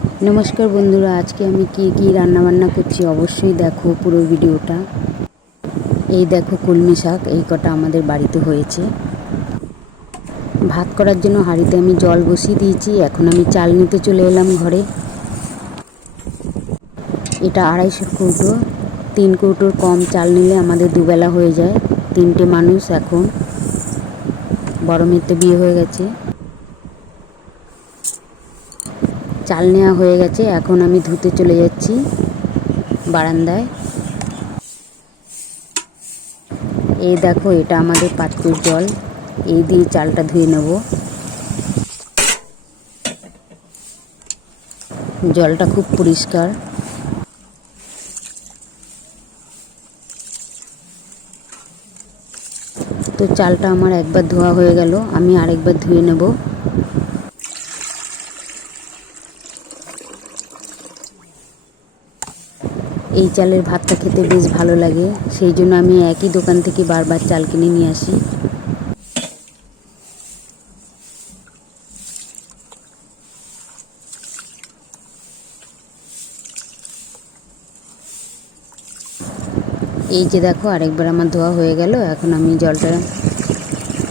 নমস্কার বন্ধুরা, আজকে আমি কি কি রান্না বান্না করছি অবশ্যই দেখো পুরো ভিডিওটা। এই দেখো কলমি শাক, এই কটা আমাদের বাড়িতে হয়েছে। ভাত করার জন্য হাঁড়িতে আমি জল বসিয়ে দিয়েছি, এখন আমি চাল নিতে চলে এলাম ঘরে। এটা আড়াইশো কৌটো, তিন কৌটোর কম চাল নিলে আমাদের দুবেলা হয়ে যায়। তিনটে মানুষ এখন, বড় মেয়েতে বিয়ে হয়ে গেছে। চাল নেওয়া হয়ে গেছে। এখন আমি ধুতে চলে যাচ্ছি বারান্দায়। এই দেখো, এটা আমাদের পাত্রের জল। এই দিয়ে চালটা ধুয়ে নেব। জলটা খুব পরিষ্কার। তো চালটা আমার একবার ধোয়া হয়ে গেল, আমি আরেকবার ধুয়ে নেব। এই চালের ভাতটা খেতে বেশ ভালো লাগে। সেই জন্য আমি একই দোকান থেকে বারবার চাল কিনে নিয়ে আসি। এই যে দেখো, আরেকবার আমার ধোয়া হয়ে গেল। এখন আমি জলটা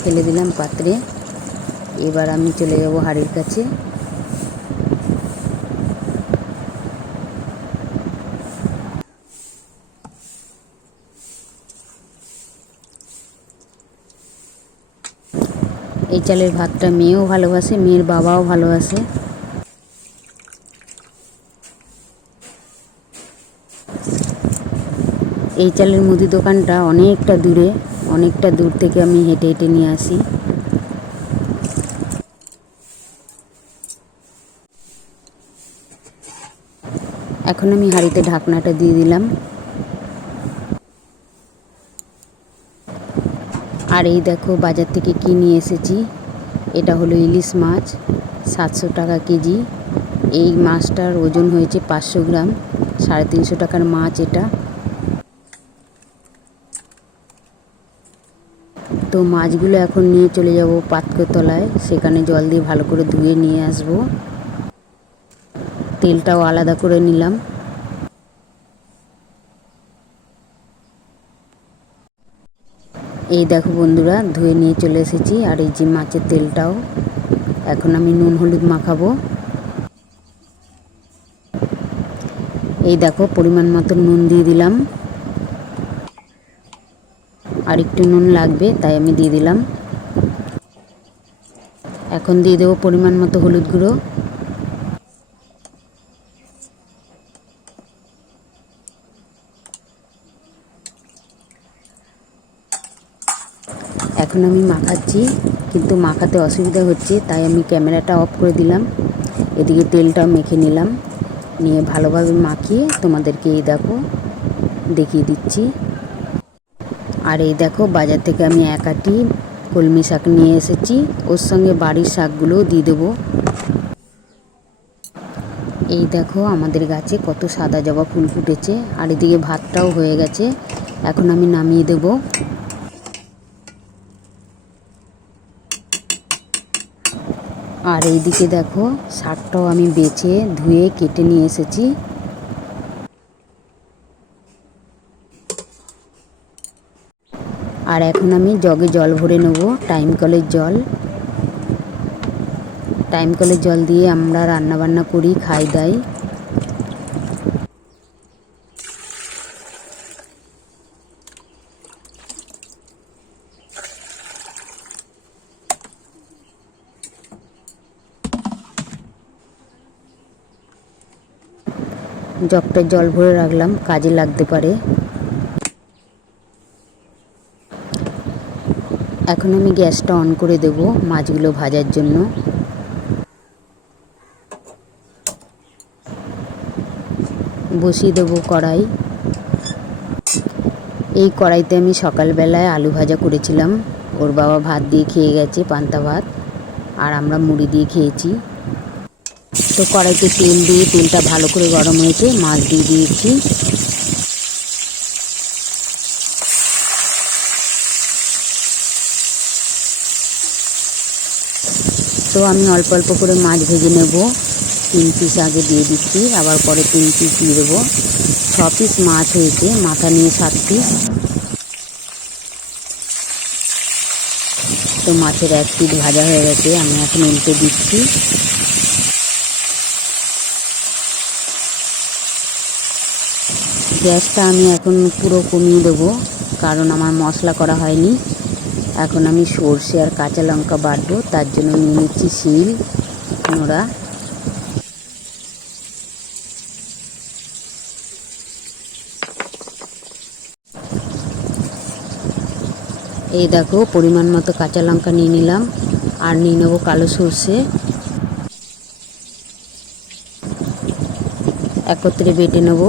ফেলে দিলাম পাত্রে। এবার আমি চলে যাব হাড়ির কাছে। এই চালের ভাতটা মেয়েও ভালোবাসে, মেয়ের বাবাও ভালোবাসে। এই চালের মুদি দোকানটা অনেকটা দূরে, অনেকটা দূর থেকে আমি হেঁটে হেঁটে নিয়ে আসি। এখন আমি হাঁড়িতে ঢাকনাটা দিয়ে দিলাম। আর এই দেখো বাজার থেকে কি নিয়ে এসেছি? এটা হলো ইলিশ মাছ, সাতশো টাকা কেজি। এই মাছটার ওজন হয়েছে পাঁচশো গ্রাম, সাড়ে তিনশো টাকার মাছ এটা। তো মাছগুলো এখন নিয়ে চলে যাব পাতকতলায়, সেখানে জল দিয়ে ভালো করে ধুয়ে নিয়ে আসব। তেলটাও আলাদা করে নিলাম। এই দেখো বন্ধুরা, ধুয়ে নিয়ে চলে এসেছি। আর এই যে মাছের তেলটাও, এখন আমি নুন হলুদ মাখাবো। এই দেখো, পরিমাণ মতো নুন দিয়ে দিলাম। আর একটু নুন লাগবে, তাই আমি দিয়ে দিলাম। এখন দিয়ে দেবো পরিমাণ মতো হলুদ গুঁড়ো। এখন আমি মাখাচ্ছি, কিন্তু মাখাতে অসুবিধা হচ্ছে, তাই আমি ক্যামেরাটা অফ করে দিলাম। এদিকে তেলটা মেখে নিলাম, নিয়ে ভালোভাবে মাখিয়ে তোমাদেরকে এই দেখো দেখিয়ে দিচ্ছি। আর এই দেখো বাজার থেকে আমি এক আটি কলমি শাক নিয়ে এসেছি, ওর সঙ্গে বাড়ির শাকগুলোও দিয়ে দেবো। এই দেখো আমাদের গাছে কত সাদা জবা ফুল ফুটেছে, আর এদিকে ভাতটাও হয়ে গেছে, এখন আমি নামিয়ে দেব। আর এইদিকে দেখো, শাকটাও আমি বেছে ধুয়ে কেটে নিয়ে এসেছি। আর এখন আমি জগে জল ভরে নেব, টাইম কলের জল। টাইম কলের জল দিয়ে আমরা রান্না বান্না করি, খাই দাই। জগটায় জল ভরে রাখলাম, কাজে লাগতে পারে। এখন আমি গ্যাসটা অন করে দেব মাছগুলো ভাজার জন্য। বসিয়ে দেবো কড়াই। এই কড়াইতে আমি সকালবেলায় আলু ভাজা করেছিলাম। ওর বাবা ভাত দিয়ে খেয়ে গেছে, পান্তা ভাত, আর আমরা মুড়ি দিয়ে খেয়েছি। তো কড়াইতে তেল দিয়ে তেলটা ভালো করে গরম হয়েছে, মাছ দিয়ে দিয়েছি। তো আমি অল্প অল্প করে মাছ ভেজে নেব। তিন পিস আগে দিয়ে দিচ্ছি, আবার পরে তিন পিস দিয়ে দেবো। ছ পিস মাছ হয়েছে, মাথা নিয়ে সাত পিস। তো মাছের এক পিস ভাজা হয়ে গেছে, আমি এখন উল্টে দিচ্ছি। গ্যাসটা আমি এখন পুরো কমিয়ে দেবো, কারণ আমার মশলা করা হয়নি। এখন আমি সর্ষে আর কাঁচা লঙ্কা বাটবো, তার জন্য নিয়ে নিচ্ছি শিল, নোড়া। এই দেখো, পরিমাণ মতো কাঁচা লঙ্কা নিয়ে নিলাম, আর নিয়ে নেব কালো সর্ষে। একত্রে বেটে নেব।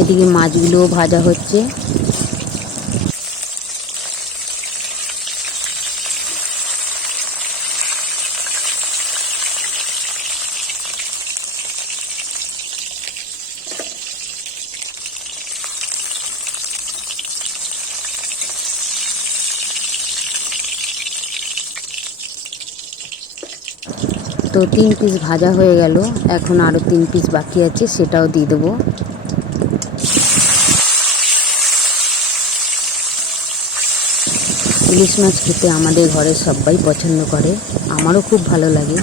এদিকে মাছগুলোও ভাজা হচ্ছে। তো তিন পিস ভাজা হয়ে গেল। এখন আরও তিন পিস বাকি আছে, সেটাও দিয়ে দেবো। ইলিশ মাছ খেতে আমাদের ঘরে সবাই পছন্দ করে। আমারও খুব ভালো লাগে।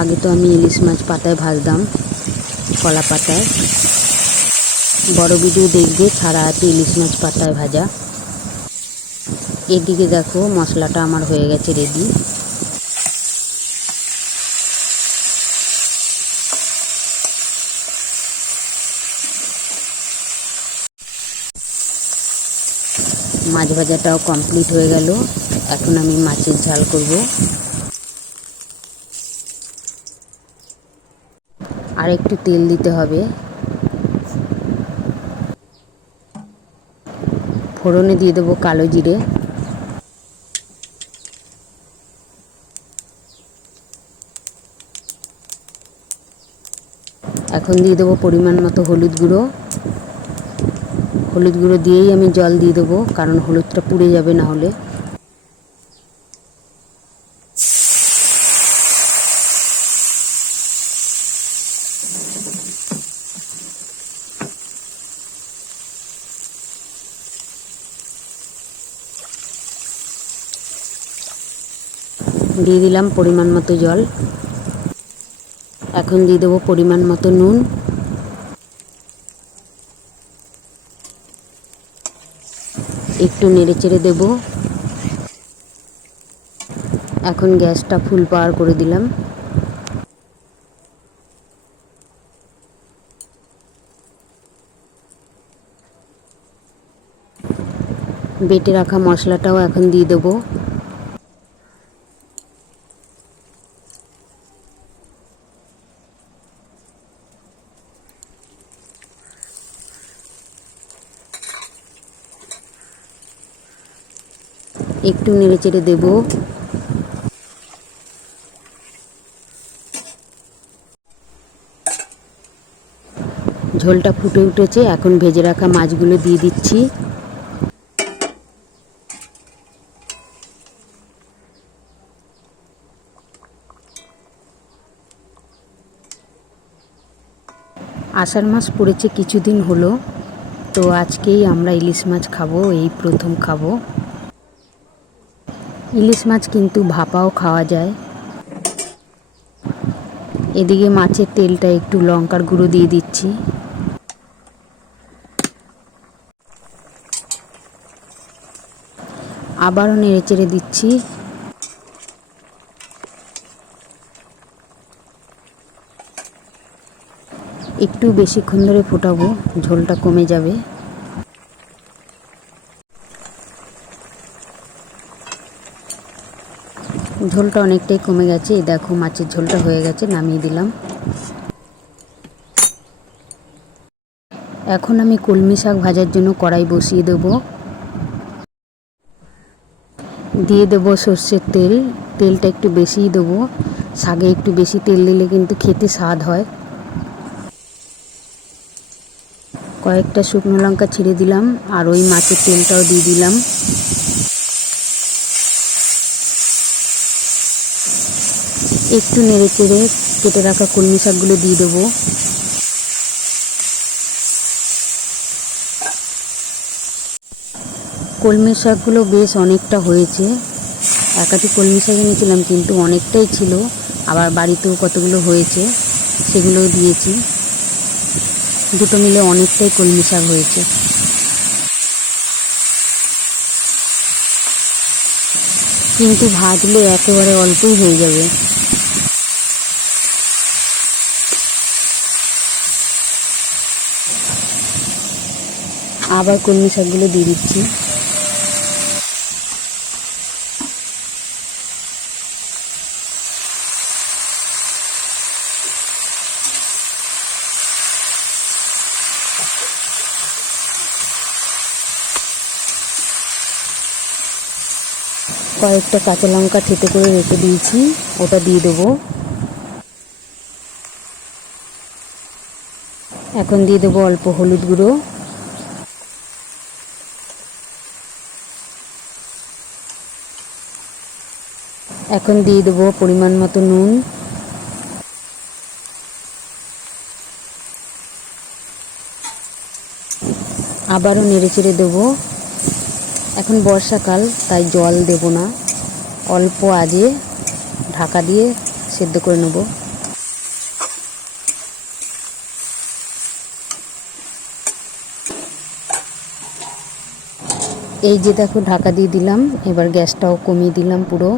আগে তো আমি ইলিশ মাছ পাতায় ভাজতাম, কলা পাতায়। বড় ভিডিও দেখবে ছাড়া আছে ইলিশ মাছ পাতায় ভাজা। এদিকে দেখো মশলাটা আমার হয়ে গেছে রেডি মাছ ভাজাটাও কমপ্লিট হয়ে গেল। এখন আমি মাছের ঝাল করব। আর একটু তেল দিতে হবে। ফোড়নে দিয়ে দেবো কালো জিরে। এখন দিয়ে দেবো পরিমাণ মতো হলুদ গুঁড়ো। হলুদ গুঁড়ো দিয়েই আমি জল দিয়ে দেবো, কারণ হলুদটা পুড়ে যাবে না হলে। দিয়ে দিলাম পরিমাণ মতো জল। এখন দিয়ে দেবো পরিমাণ মতো নুন। একটু নেড়ে চেড়ে দেব। এখন গ্যাসটা ফুল পাওয়ার করে দিলাম। বেটে রাখা মশলাটাও এখন দিয়ে দেবো। একটু নেড়ে চেড়ে দেবো। ঝোলটা ফুটে উঠেছে, এখন ভেজে রাখা মাছগুলো দিয়ে দিচ্ছি। আষাঢ় মাস পড়েছে, কিছুদিন হলো। তো আজকেই আমরা ইলিশ মাছ খাব, এই প্রথম খাব। ইলিশ মাছ কিন্তু ভাপাও খাওয়া যায়। এদিকে মাছের তেলটা একটু লঙ্কার গুঁড়ো দিয়ে দিচ্ছি। আবারও নেড়ে চেড়ে দিচ্ছি। একটু বেশিক্ষণ ধরে ফোটাবো, ঝোলটা কমে যাবে। ঝোলটা অনেকটাই কমে গেছে। এই দেখো মাছের ঝোলটা হয়ে গেছে, নামিয়ে দিলাম। এখন আমি কলমি শাক ভাজার জন্য কড়াই বসিয়ে দেব। দিয়ে দেব সর্ষের তেল। তেলটা একটু বেশিই দেবো। শাকে একটু বেশি তেল দিলে কিন্তু খেতে স্বাদ হয়। কয়েকটা শুকনো লঙ্কা ছিঁড়ে দিলাম আর ওই মাছের তেলটাও দিয়ে দিলাম। একটু নেড়ে চেড়ে কেটে রাখা কলমি শাকগুলো দিয়ে দেবো। কলমি শাকগুলো বেশ অনেকটা হয়েছে। একাটি কলমি শাক এনেছিলাম, কিন্তু অনেকটাই ছিল। আবার বাড়িতেও কতগুলো হয়েছে, সেগুলোও দিয়েছি। দুটো মিলে অনেকটাই কলমি শাক হয়েছে। কিন্তু ভাজলে একেবারে অল্পই হয়ে যাবে। আবার কলমি শাকগুলো দিয়ে দিচ্ছি। কয়েকটা কাঁচা লঙ্কা থেতে করে রেখে দিয়েছি, ওটা দিয়ে দেবো। এখন দিয়ে দেবো অল্প হলুদ গুঁড়ো। এখন দিয়ে দেবো পরিমাণ মতো নুন। আবারও নেড়ে চেড়ে দেবো। এখন বর্ষাকাল, তাই জল দেব না। অল্প আজে ঢাকা দিয়ে সেদ্ধ করে নেব। এই যে দেখো, ঢাকা দিয়ে দিলাম। এবার গ্যাসটাও কমিয়ে দিলাম পুরো।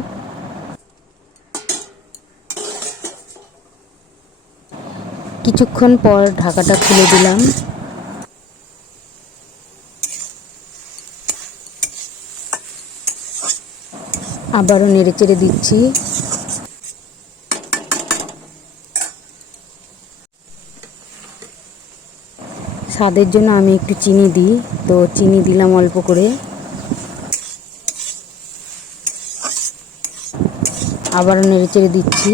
কিছুক্ষণ পর ঢাকাটা খুলে দিলাম। আবারও নেড়ে চেড়ে দিচ্ছি। স্বাদের জন্য আমি একটু চিনি দিই, তো চিনি দিলাম অল্প করে। আবারও নেড়ে চেড়ে দিচ্ছি।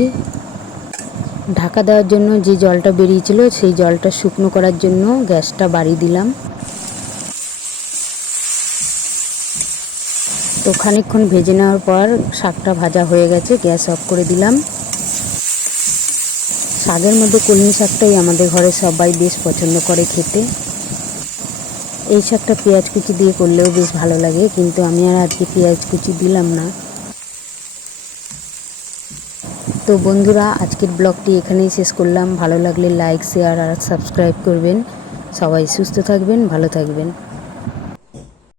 ঢাকা দেওয়ার জন্য যে জলটা বেরিয়েছিল, সেই জলটা শুকনো করার জন্য গ্যাসটা বাড়িয়ে দিলাম। তো খানিকক্ষণ ভেজে নেওয়ার পর শাকটা ভাজা হয়ে গেছে, গ্যাস অফ করে দিলাম। শাকের মধ্যে কলমি শাকটাই আমাদের ঘরে সবাই বেশ পছন্দ করে খেতে। এই শাকটা পেঁয়াজ কুচি দিয়ে করলেও বেশ ভালো লাগে, কিন্তু আমি আর আজকে পেঁয়াজ কুচি দিলাম না। তো বন্ধুরা, আজকের ব্লগটি এখানেই শেষ করলাম। ভালো লাগলে লাইক শেয়ার আর সাবস্ক্রাইব করবেন। সবাই সুস্থ থাকবেন, ভালো থাকবেন।